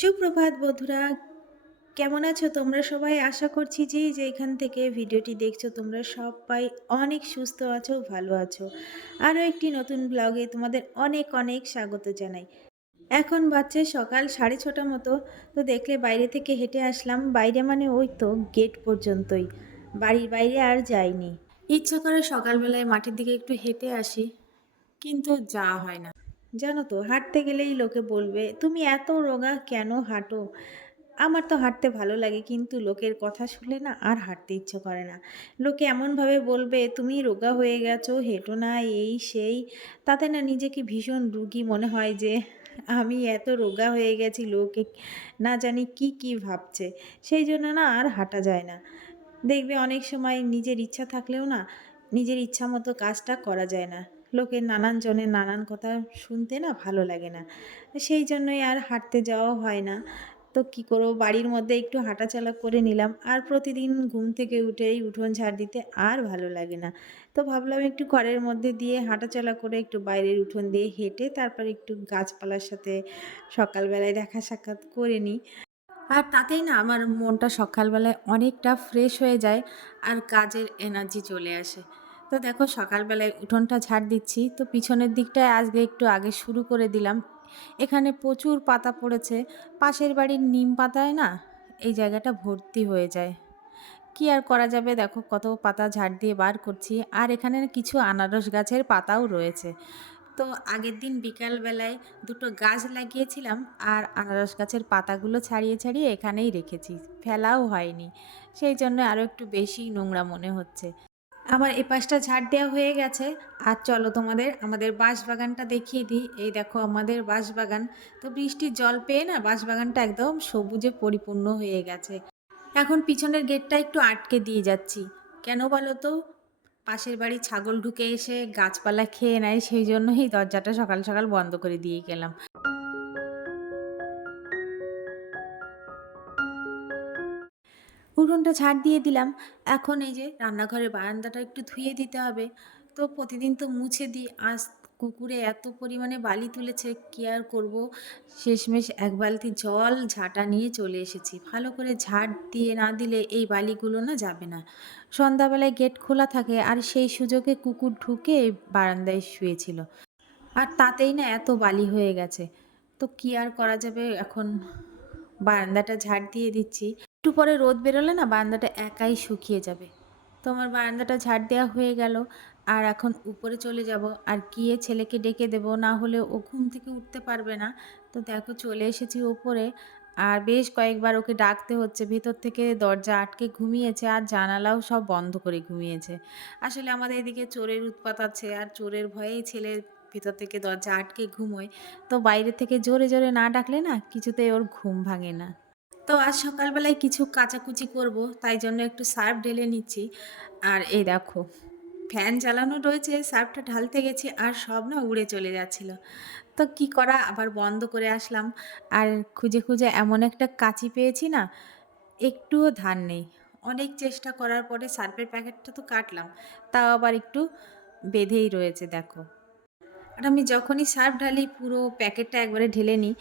সুপ্রভাত বন্ধুরা, কেমন আছো তোমরা সবাই? আশা করছি যে এখান থেকে ভিডিওটি দেখছো তোমরা সবাই অনেক সুস্থ আছো, ভালো আছো। আরও একটি নতুন ব্লগে তোমাদের অনেক অনেক স্বাগত জানাই। এখন বাজছে সকাল 6:30 মতো। তো দেখলে বাইরে থেকে হেঁটে আসলাম। বাইরে মানে ওই তো গেট পর্যন্তই, বাড়ির বাইরে আর যাইনি। ইচ্ছা করে সকালবেলায় মাঠের দিকে একটু হেঁটে আসি, কিন্তু যাওয়া হয় না। জানো তো, হাঁটতে গেলেই লোকে বলবে তুমি এত রোগা কেন হাঁটো। আমার তো হাঁটতে ভালো লাগে, কিন্তু লোকের কথা শুনলে না আর হাঁটতে ইচ্ছে করে না। লোকে এমনভাবে বলবে তুমি রোগা হয়ে গেছো, হেঁটো না, এই সেই। তাতে না নিজেকে ভীষণ রুগী মনে হয় যে আমি এত রোগা হয়ে গেছি, লোকে না জানি কি কি ভাবছে। সেই জন্য না আর হাঁটা যায় না। দেখবে অনেক সময় নিজের ইচ্ছা থাকলেও না নিজের ইচ্ছা মতো কাজটা করা যায় না। লোকের নানান জনের নানান কথা শুনতে না ভালো লাগে না। সেই জন্যই আর হাঁটতে যাওয়া হয় না। তো কী করবো, বাড়ির মধ্যে একটু হাঁটাচলা করে নিলাম। আর প্রতিদিন ঘুম থেকে উঠেই উঠোন ঝাড় দিতে আর ভালো লাগে না। তো ভাবলাম একটু ঘরের মধ্যে দিয়ে হাঁটাচলা করে একটু বাইরের উঠোন দিয়ে হেঁটে তারপর একটু গাছপালার সাথে সকালবেলায় দেখা সাক্ষাৎ করে নিই। আর তাতেই না আমার মনটা সকালবেলায় অনেকটা ফ্রেশ হয়ে যায়, আর কাজের এনার্জি চলে আসে। তো দেখো সকালবেলায় উঠোনটা ঝাড় দিচ্ছি, তো পিছনের দিকটায় আজকে একটু আগে শুরু করে দিলাম। এখানে প্রচুর পাতা পড়েছে। পাশের বাড়ির নিম পাতায় না এই জায়গাটা ভর্তি হয়ে যায়। কি আর করা যাবে, দেখো কত পাতা ঝাড় দিয়ে বার করছি। আর এখানে কিছু আনারস গাছের পাতাও রয়েছে। তো আগের দিন বিকালবেলায় দুটো গাছ লাগিয়েছিলাম, আর আনারস গাছের পাতাগুলো ছাড়িয়ে ছাড়িয়ে এখানেই রেখেছি, ফেলাও হয়নি। সেই জন্য আরও একটু বেশি নোংরা মনে হচ্ছে। আমার এ পাশটা ঝাড় দেওয়া হয়ে গেছে। আর চলো তোমাদের আমাদের বাঁশবাগানটা দেখিয়ে দিই। এই দেখো আমাদের বাঁশবাগান। তো বৃষ্টির জল পেয়ে না বাঁশবাগানটা একদম সবুজে পরিপূর্ণ হয়ে গেছে। এখন পিছনের গেটটা একটু আটকে দিয়ে যাচ্ছি। কেন বলো তো? পাশের বাড়ি ছাগল ঢুকে এসে গাছপালা খেয়ে নেয়, সেই জন্যই দরজাটা সকাল সকাল বন্ধ করে দিয়ে গেলাম। উঠোনটা ঝাড় দিয়ে দিলাম। এখন এই যে রান্নাঘরের বারান্দাটা একটু ধুয়ে দিতে হবে। তো প্রতিদিন তো মুছে দিই, আজ কুকুরে এত পরিমাণে বালি তুলেছে, কী আর করবো। শেষমেশ এক বালতি জল ঝাঁটা নিয়ে চলে এসেছি। ভালো করে ঝাড় দিয়ে না দিলে এই বালিগুলো না যাবে না। সন্ধ্যাবেলায় গেট খোলা থাকে, আর সেই সুযোগে কুকুর ঢুকে বারান্দায় শুয়েছিল। আর তাতেই না এত বালি হয়ে গেছে। তো কী আর করা যাবে, এখন বারান্দাটা ঝাড় দিয়ে দিচ্ছি। একটু পরে রোদ বেরোলে না বারান্দাটা একাই শুকিয়ে যাবে। তো আমার বারান্দাটা ঝাড় দেওয়া হয়ে গেল। আর এখন উপরে চলে যাব, আর গিয়ে ছেলেকে ডেকে দেবো, না হলে ও ঘুম থেকে উঠতে পারবে না। তো দেখো চলে এসেছি ওপরে। আর বেশ কয়েকবার ওকে ডাকতে হচ্ছে, ভেতর থেকে দরজা আটকে ঘুমিয়েছে, আর জানালাও সব বন্ধ করে ঘুমিয়েছে। আসলে আমাদের এদিকে চোরের উৎপাত আছে, আর চোরের ভয়েই ছেলে ভেতর থেকে দরজা আটকে ঘুমোয়। তো বাইরে থেকে জোরে জোরে না ডাকলে না কিছুতেই ওর ঘুম ভাঙে না। তো আজ সকালবেলায় কিছু কাচাকুচি করব, তাই জন্য একটু সার্ফ ঢেলে নিচ্ছি। আর এই দেখো ফ্যান চালানো রয়েছে, সার্ফটা ঢালতে গেছি আর সব না উড়ে চলে যাচ্ছিল। তো কি করা, আবার বন্ধ করে আসলাম। আর খুঁজে খুঁজে এমন একটা কাঁচি পেয়েছি না, একটুও ধার নেই। অনেক চেষ্টা করার পরে সার্ফের প্যাকেটটা তো কাটলাম, তাও আবার একটু বেঁধেই রয়েছে দেখো। আর আমি যখনই সার্ফ ঢালি পুরো প্যাকেটটা একবারে ঢেলে নিই।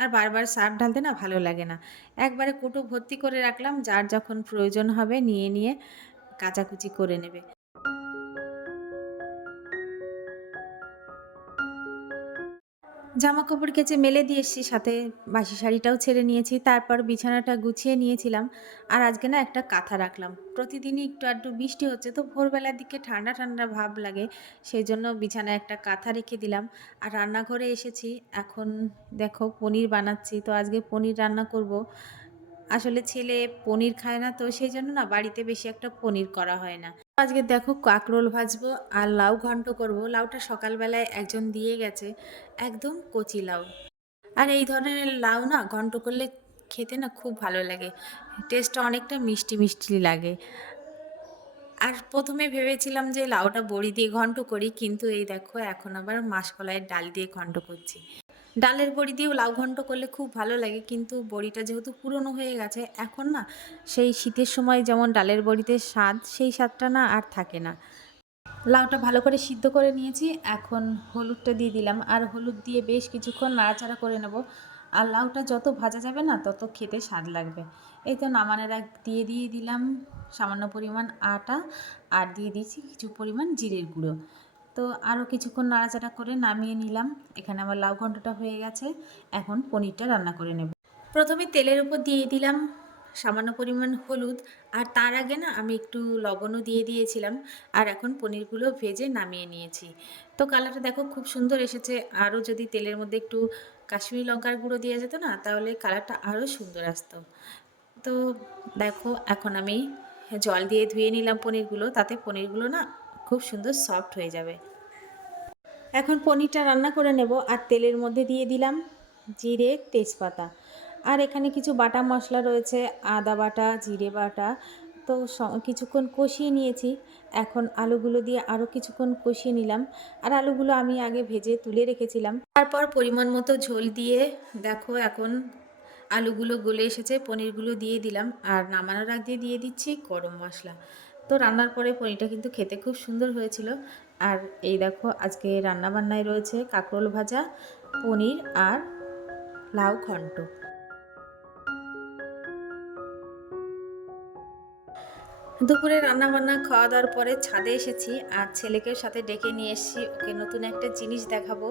আর বারবার সার্ফ ঢালতে না ভালো লাগে না। একবারে কৌটো ভর্তি করে রাখলাম, যার যখন প্রয়োজন হবে নিয়ে নিয়ে কাচাকুচি করে নেবে। জামাকাপড় কেচে মেলে দিয়ে এসেছি, সাথে বাসি শাড়িটাও ছেড়ে নিয়েছি। তারপর বিছানাটা গুছিয়ে নিয়েছিলাম। আর আজকে না একটা কাঁথা রাখলাম। প্রতিদিনই একটু আধটু বৃষ্টি হচ্ছে, তো ভোরবেলার দিকে ঠান্ডা ঠান্ডা ভাব লাগে। সেই জন্য বিছানায় একটা কাঁথা রেখে দিলাম। আর রান্নাঘরে এসেছি, এখন দেখো পনির বানাচ্ছি। তো আজকে পনির রান্না করব। আসলে ছেলে পনির খায় না, তো সেই জন্য না বাড়িতে বেশি একটা পনির করা হয় না। আজকে দেখো কাঁকরোল ভাজবো আর লাউ ঘন্ট করব। লাউটা সকালবেলায় একজন দিয়ে গেছে, একদম কচি লাউ। আর এই ধরনের লাউ না ঘন্ট করলে খেতে না খুব ভালো লাগে, টেস্টটা অনেকটা মিষ্টি মিষ্টি লাগে। আর প্রথমে ভেবেছিলাম যে লাউটা বড়ি দিয়ে ঘন্ট করি, কিন্তু এই দেখো এখন আবার মাসকলাইয়ের ডাল দিয়ে ঘন্ট করছি। ডালের বড়ি দিয়েও লাউ ঘন্ট করলে খুব ভালো লাগে, কিন্তু বড়িটা যেহেতু পুরনো হয়ে গেছে এখন না, সেই শীতের সময় যেমন ডালের বড়িতে স্বাদ, সেই স্বাদটা না আর থাকে না। লাউটা ভালো করে সিদ্ধ করে নিয়েছি। এখন হলুদটা দিয়ে দিলাম, আর হলুদ দিয়ে বেশ কিছুক্ষণ নাড়াচাড়া করে নেব। আর লাউটা যত ভাজা যাবে না তত খেতে স্বাদ লাগবে। এই তো নামানোর আগ দিয়ে দিলাম সামান্য পরিমাণ আটা, আর দিয়ে দিয়েছি কিছু পরিমাণ জিরের গুঁড়ো। তো আরও কিছুক্ষণ নাড়াচাড়া করে নামিয়ে নিলাম। এখানে আমার লাউ ঘন্টটা হয়ে গেছে। এখন পনিরটা রান্না করে নেব। প্রথমে তেলের উপর দিয়ে দিলাম সামান্য পরিমাণ হলুদ, আর তার আগে না আমি একটু লবণও দিয়ে দিয়েছিলাম। আর এখন পনিরগুলো ভেজে নামিয়ে নিয়েছি। তো কালারটা দেখো খুব সুন্দর এসেছে। আরও যদি তেলের মধ্যে একটু কাশ্মীরি লঙ্কার গুঁড়ো দেওয়া যেত না, তাহলে কালারটা আরও সুন্দর আসতো। তো দেখো এখন আমি জল দিয়ে ধুয়ে নিলাম পনিরগুলো, তাতে পনিরগুলো না খুব সুন্দর সফট হয়ে যাবে। এখন পনিরটা রান্না করে নেব। আর তেলের মধ্যে দিয়ে দিলাম জিরে, তেজপাতা, আর এখানে কিছু বাটা মশলা রয়েছে, আদা বাটা, জিরে বাটা। তো কিছুক্ষণ কষিয়ে নিয়েছি। এখন আলুগুলো দিয়ে আরও কিছুক্ষণ কষিয়ে নিলাম। আর আলুগুলো আমি আগে ভেজে তুলে রেখেছিলাম। তারপর পরিমাণ মতো ঝোল দিয়ে দেখো এখন আলুগুলো গলে এসেছে, পনিরগুলো দিয়ে দিলাম। আর নামানোর আগে দিয়ে দিচ্ছি গরম মশলা। তো রান্নার পরে পনিরটা কিন্তু খেতে খুব সুন্দর হয়েছিল। আর এই দেখো আজকে রান্নাবান্নায় রয়েছে কাঁকরোল ভাজা, পনির আর লাউ ঘন্ট। দুপুরে রান্নাবান্না খাওয়া দাওয়ার পরে ছাদে এসেছি, আর ছেলেকে সাথে ডেকে নিয়ে এসেছি। ওকে নতুন একটা জিনিস দেখাবো।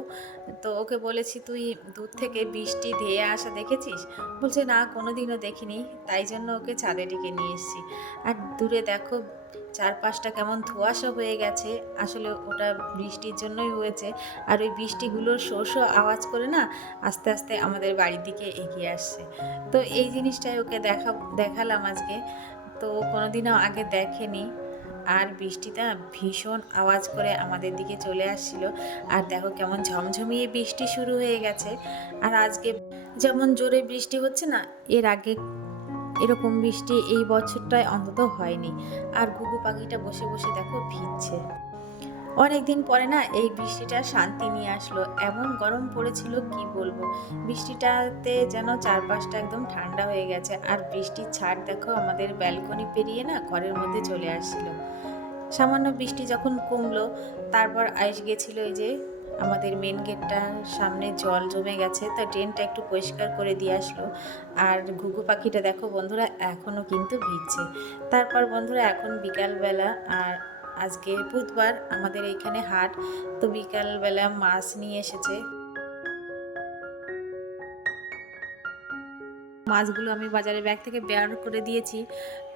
তো ওকে বলেছি, তুই দূর থেকে বৃষ্টি ধেয়ে আসা দেখেছিস? বলছে না, কোনোদিনও দেখিনি। তাই জন্য ওকে ছাদে ডেকে নিয়ে এসেছি। আর দূরে দেখো চারপাশটা কেমন ধোঁয়াশা হয়ে গেছে। আসলে ওটা বৃষ্টির জন্যই হয়েছে। আর ওই বৃষ্টিগুলোর শো শো আওয়াজ করে না আস্তে আস্তে আমাদের বাড়ির দিকে এগিয়ে আসছে। তো এই জিনিসটাই ওকে দেখালাম আজকে। তো কোনোদিনও আগে দেখেনি। আর বৃষ্টিটা ভীষণ আওয়াজ করে আমাদের দিকে চলে আসছিল। আর দেখো কেমন ঝমঝমিয়ে বৃষ্টি শুরু হয়ে গেছে। আর আজকে যেমন জোরে বৃষ্টি হচ্ছে না, এর আগে এরকম বৃষ্টি এই বছরটায় অন্তত হয়নি। আর ঘুঘু পাখিটা বসে বসে দেখো ভিজছে। অনেকদিন পরে না এই বৃষ্টিটা শান্তি নিয়ে আসলো। এমন গরম পড়েছিল কি বলবো। বৃষ্টিটাতে যেন চারপাশটা একদম ঠান্ডা হয়ে গেছে। আর বৃষ্টির ছাট দেখো আমাদের ব্যালকনি পেরিয়ে না ঘরের মধ্যে চলে আসছিল। সামান্য বৃষ্টি যখন কমলো, তারপর আইস গেছিল এই যে আমাদের মেন গেটটার সামনে জল জমে গেছে, তা ড্রেনটা একটু পরিষ্কার করে দিয়ে আসলো। আর ঘুঘু পাখিটা দেখো বন্ধুরা এখনও কিন্তু ভিজছে। তারপর বন্ধুরা এখন বিকালবেলা, আর আজকে বুধবার আমাদের এইখানে হাট। তো বিকালবেলা মাছ নিয়ে এসেছে। মাছগুলো আমি বাজারে ব্যাগ থেকে বের করে দিয়েছি।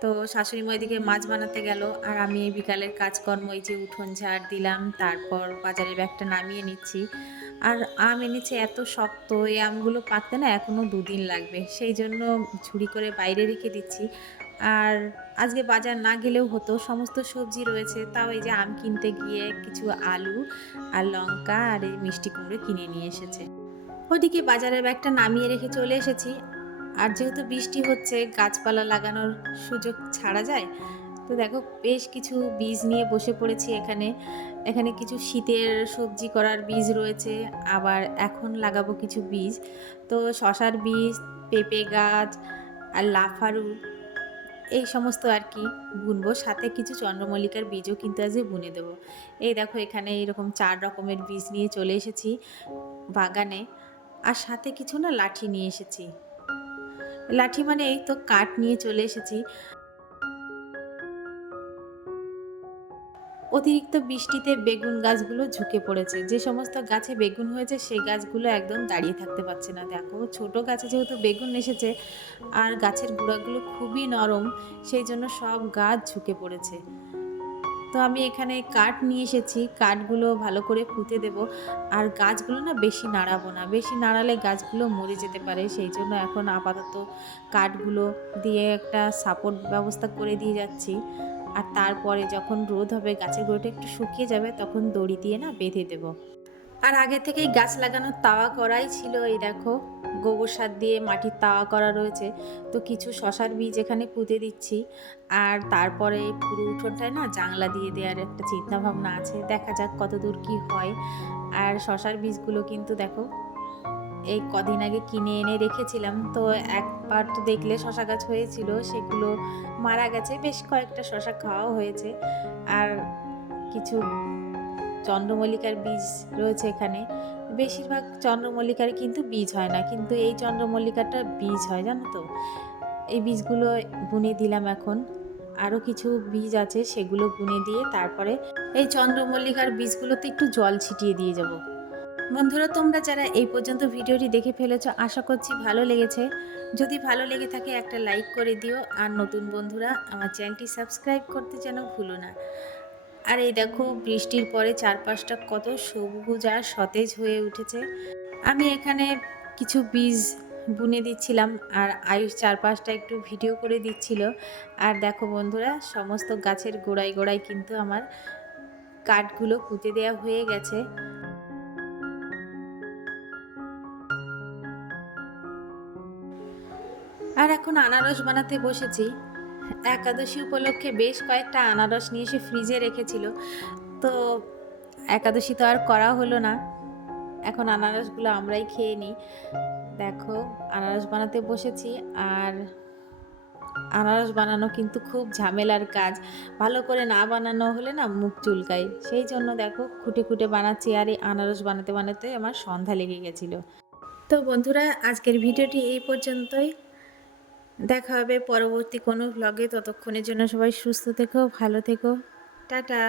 তো শাশুড়ি মা এদিকে মাছ বানাতে গেল, আর আমি এই বিকালের কাজকর্ম, এই যে উঠোন ঝাড় দিলাম, তারপর বাজারের ব্যাগটা নামিয়ে নিচ্ছি। আর আম এনেছে এত শক্ত, এই আমগুলো পাকতে না এখনও 2 দিন লাগবে। সেই জন্য ঝুড়ি করে বাইরে রেখে দিচ্ছি। আর আজকে বাজার না গেলেও হতো, সমস্ত সবজি রয়েছে। তাও এই যে আম কিনতে গিয়ে কিছু আলু আর লঙ্কা আর এই মিষ্টি কুমড়ো কিনে নিয়ে এসেছে। ওদিকে বাজারের ব্যাগটা নামিয়ে রেখে চলে এসেছি। আর যেহেতু বৃষ্টি হচ্ছে, গাছপালা লাগানোর সুযোগ ছাড়া যায়। তো দেখো বেশ কিছু বীজ নিয়ে বসে পড়েছি এখানে। এখানে কিছু শীতের সবজি করার বীজ রয়েছে, আবার এখন লাগাবো কিছু বীজ। তো শশার বীজ, পেঁপে গাছ আর লাফারু, এই সমস্ত আর কি বুনবো। সাথে কিছু চন্দ্রমল্লিকার বীজও কিন্তু আজকে বুনে দেবো। এই দেখো এখানে এরকম 4 রকমের বীজ নিয়ে চলে এসেছি বাগানে। আর সাথে কিছু না লাঠি নিয়ে এসেছি। লাঠি মানে এই তো কাঠ নিয়ে চলে এসেছি। অতিরিক্ত বৃষ্টিতে বেগুন গাছগুলো ঝুঁকে পড়েছে। যে সমস্ত গাছে বেগুন হয়েছে সেই গাছগুলো একদম দাঁড়িয়ে থাকতে পারছে না। দেখো ছোট গাছে যেহেতু বেগুন এসেছে, আর গাছের গোড়াগুলো খুবই নরম, সেই জন্য সব গাছ ঝুঁকে পড়েছে। তো আমি এখানে কাঠ নিয়ে এসেছি, কাঠগুলো ভালো করে পুঁতে দেব। আর গাছগুলো না বেশি নাড়াবো না, বেশি নাড়ালে গাছগুলো মরে যেতে পারে। সেই জন্য এখন আপাতত কাঠগুলো দিয়ে একটা সাপোর্ট ব্যবস্থা করে দিয়ে যাচ্ছি। আর তারপরে যখন রোদ হবে, গাছের গোড়াটা একটু শুকিয়ে যাবে, তখন দড়ি দিয়ে না বেঁধে দেব। আর আগে থেকেই গাছ লাগানোর তাওয়া করাই ছিল। এই দেখো গোবর সার দিয়ে মাটির তাওয়া করা রয়েছে। তো কিছু শশার বীজ এখানে পুঁতে দিচ্ছি। আর তারপরে পুরো উঠোনটায় না জানলা দিয়ে দেওয়ার একটা চিন্তা ভাবনা আছে, দেখা যাক কতদূর কি হয়। আর শশার বীজগুলো কিন্তু দেখো এই কদিন আগে কিনে এনে রেখেছিলাম। তো একবার তো দেখলে শশা গাছ হয়েছিল, সেগুলো মারা গেছে। বেশ কয়েকটা শশা খাওয়াও হয়েছে। আর কিছু চন্দ্রমল্লিকার বীজ রয়েছে এখানে। বেশিরভাগ চন্দ্রমল্লিকার কিন্তু বীজ হয় না, কিন্তু এই চন্দ্রমল্লিকাটা বীজ হয়, জানো তো। এই বীজগুলো বুনে দিলাম এখন। আরও কিছু বীজ আছে, সেগুলো বুনে দিয়ে তারপরে এই চন্দ্রমল্লিকার বীজগুলোতে একটু জল ছিটিয়ে দিয়ে যাব। বন্ধুরা, তোমরা যারা এই পর্যন্ত ভিডিওটি দেখে ফেলেছো, আশা করছি ভালো লেগেছে। যদি ভালো লেগে থাকে একটা লাইক করে দিও, আর নতুন বন্ধুরা আমার চ্যানেলটি সাবস্ক্রাইব করতে যেন ভুলো না। আর এই দেখো, বৃষ্টির পরে চারপাশটা কত সবুজ আর সতেজ হয়ে উঠেছে। আমি এখানে কিছু বীজ বুনে দিচ্ছিলাম, আর আয়ুষ চারপাশটা একটু ভিডিও করে দিচ্ছিল। আর দেখো বন্ধুরা, সমস্ত গাছের গোড়ায় গোড়ায় কিন্তু আমার কাঠগুলো পুঁতে দেওয়া হয়ে গেছে। আর এখন আনারস বানাতে বসেছি। একাদশী উপলক্ষে বেশ কয়েকটা আনারস নিয়ে এসে ফ্রিজে রেখেছিল, তো একাদশী তো আর করা হলো না। এখন আনারসগুলো আমরাই খেয়ে নিই। দেখো, আনারস বানাতে বসেছি। আর আনারস বানানো কিন্তু খুব ঝামেলার কাজ। ভালো করে না বানানো হলে না মুখ চুলকায়। সেই জন্য দেখো খুঁটে খুঁটে বানাচ্ছি। আর এই আনারস বানাতে বানাতে আমার সন্ধ্যা লেগে গেছিলো। তো বন্ধুরা, আজকের ভিডিওটি এই পর্যন্তই। দেখা হবে পরবর্তী কোনো ভ্লগে। ততক্ষণের জন্য সবাই সুস্থ থেকো, ভালো থেকো। টাটা।